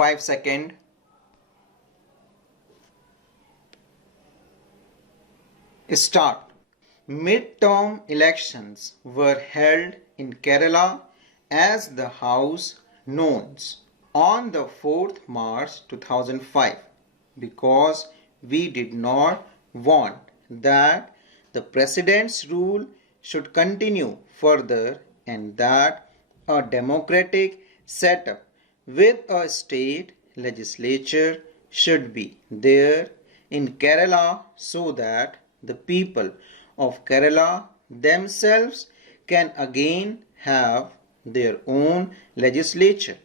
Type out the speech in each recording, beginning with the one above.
5 seconds. Start. Mid-term elections were held in Kerala as the House knows on the 4th March 2005 because we did not want that the President's rule should continue further and that a democratic setup with a state legislature should be there in Kerala so that the people of Kerala themselves can again have their own legislature.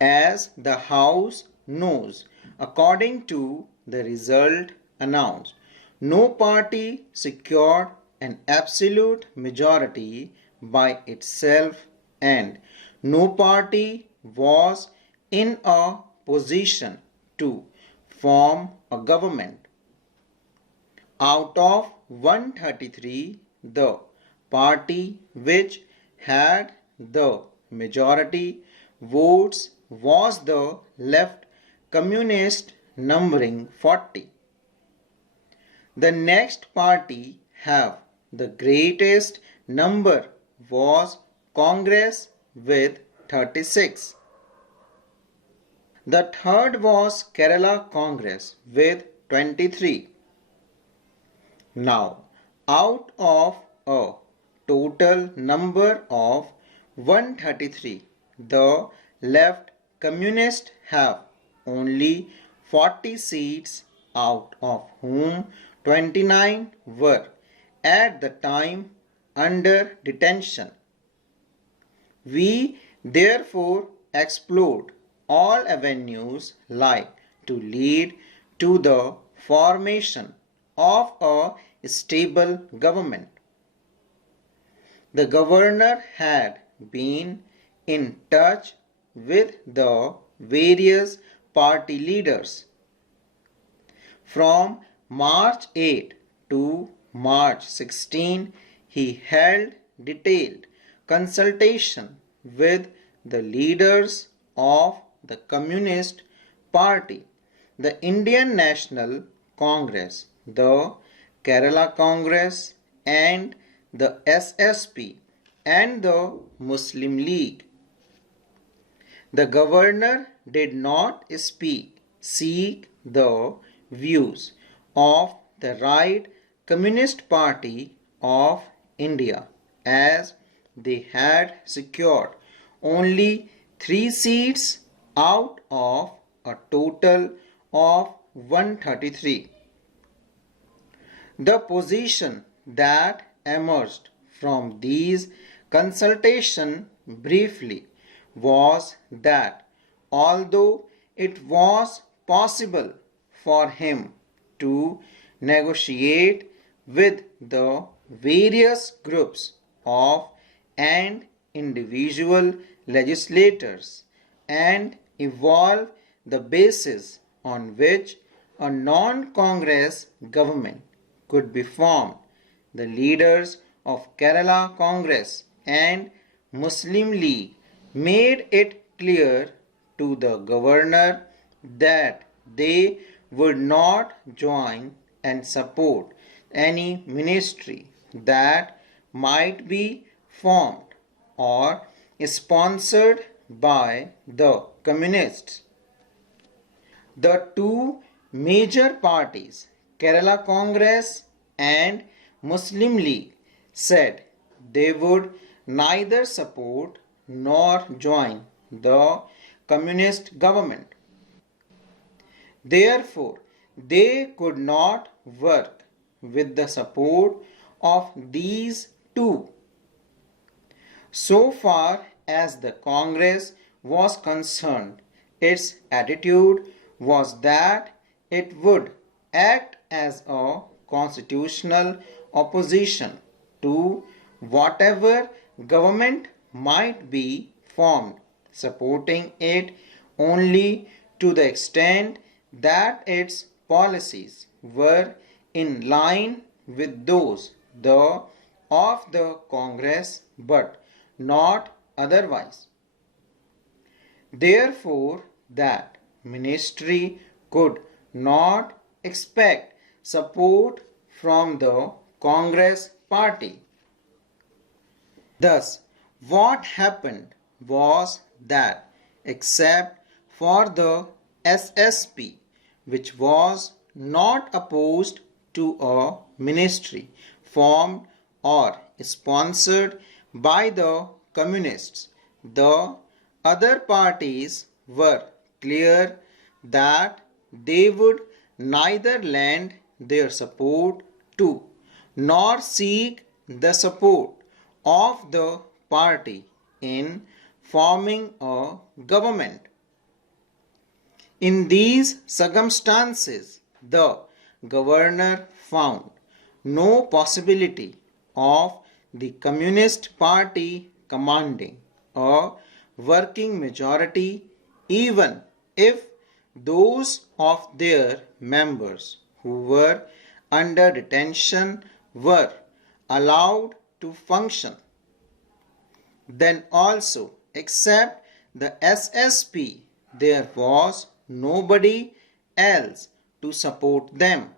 As the House knows, according to the result announced, no party secured an absolute majority by itself and no party was in a position to form a government. Out of 133, the party which had the majority votes was the Left Communist, numbering 40. The next party have the greatest number was Congress with 36. The third was Kerala Congress with 23. Now, out of a total number of 133, the Left Communist have only 40 seats, out of whom 29 were at the time under detention. We therefore explored all avenues like to lead to the formation of a stable government. The governor had been in touch with the various party leaders. From March 8 to March 16, he held detailed consultation with the leaders of the Communist Party, the Indian National Congress, the Kerala Congress and the SSP and the Muslim League. The governor did not seek the views of the Right Communist Party of India as they had secured only 3 seats out of a total of 133. The position that emerged from these consultations briefly was that although it was possible for him to negotiate with the various groups of and individual legislators and evolve the basis on which a non-Congress government could be formed, the leaders of Kerala Congress and Muslim League made it clear to the governor that they would not join and support any ministry that might be formed or sponsored by the communists. The two major parties, Kerala Congress and Muslim League, said they would neither support nor join the communist government. Therefore, they could not work with the support of these two. So far as the Congress was concerned, its attitude was that it would act as a constitutional opposition to whatever government might be formed, supporting it only to the extent that its policies were in line with those of the Congress but not otherwise. Therefore, that ministry could not expect support from the Congress party. Thus, what happened was that, except for the SSP, which was not opposed to a ministry formed or sponsored by the communists, the other parties were clear that they would neither lend their support to nor seek the support of the party in forming a government. In these circumstances, the governor found no possibility of the Communist Party commanding a working majority, even if those of their members who were under detention were allowed to function. Then also, except the SSP, there was nobody else to support them.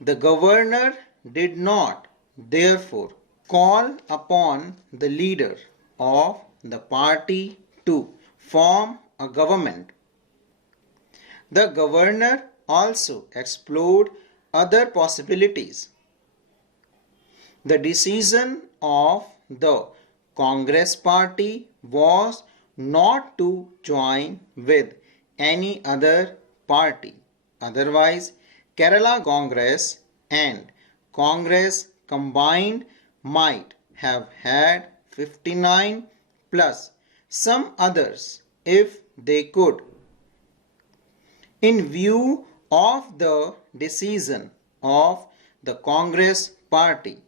The governor did not, therefore, call upon the leader of the party to form a government. The governor also explored other possibilities. The decision of the Congress party was not to join with any other party. Otherwise, Kerala Congress and Congress combined might have had 59 plus some others if they could. In view of the decision of the Congress party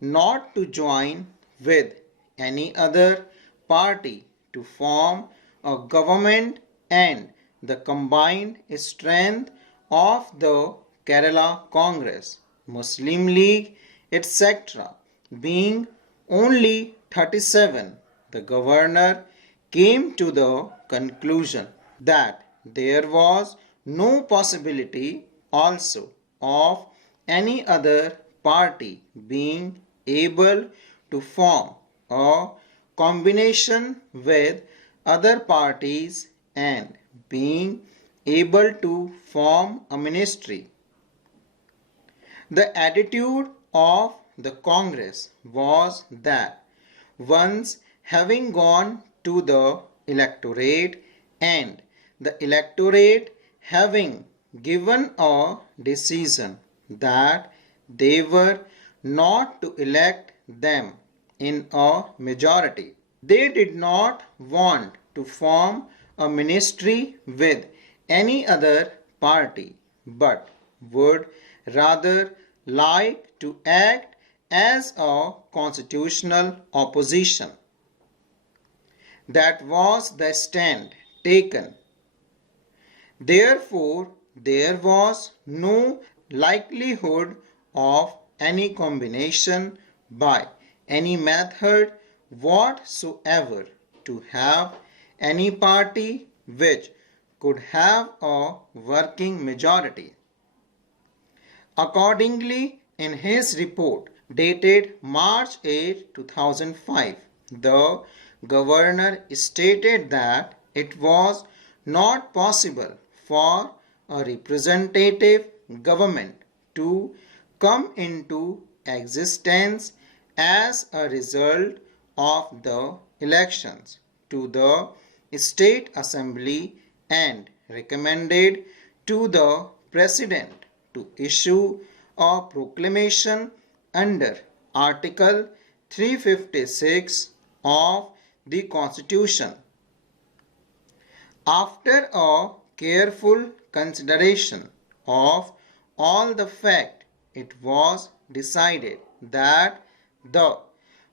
not to join with any other party to form a government and the combined strength of the Kerala Congress, Muslim League, etc., being only 37, the governor came to the conclusion that there was no possibility also of any other party being able to form a combination with other parties and being able to form a ministry. The attitude of the Congress was that once having gone to the electorate and the electorate having given a decision that they were not to elect them in a majority, they did not want to form a ministry with any other party, but would rather like to act as a constitutional opposition. That was the stand taken. Therefore, there was no likelihood of any combination by any method whatsoever to have any party which could have a working majority. Accordingly, in his report dated March 8, 2005, the governor stated that it was not possible for a representative government to come into existence as a result of the elections to the State Assembly and recommended to the President to issue a proclamation under Article 356 of the Constitution. After a careful consideration of all the facts, it was decided that the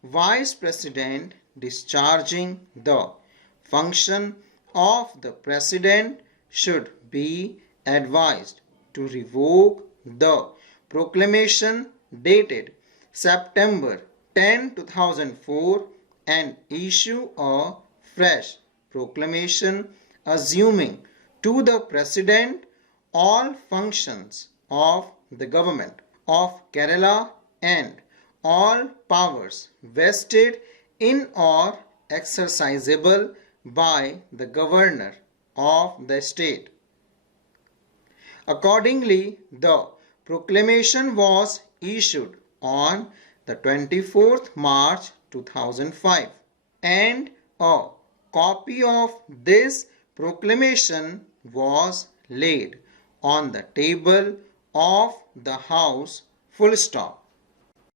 Vice President discharging the function of the President should be advised to revoke the proclamation dated September 10, 2004 and issue a fresh proclamation assuming to the President all functions of the government of Kerala and all powers vested in or exercisable by the governor of the state. Accordingly, the proclamation was issued on the 24th March 2005, and a copy of this proclamation was laid on the table of the House full stop.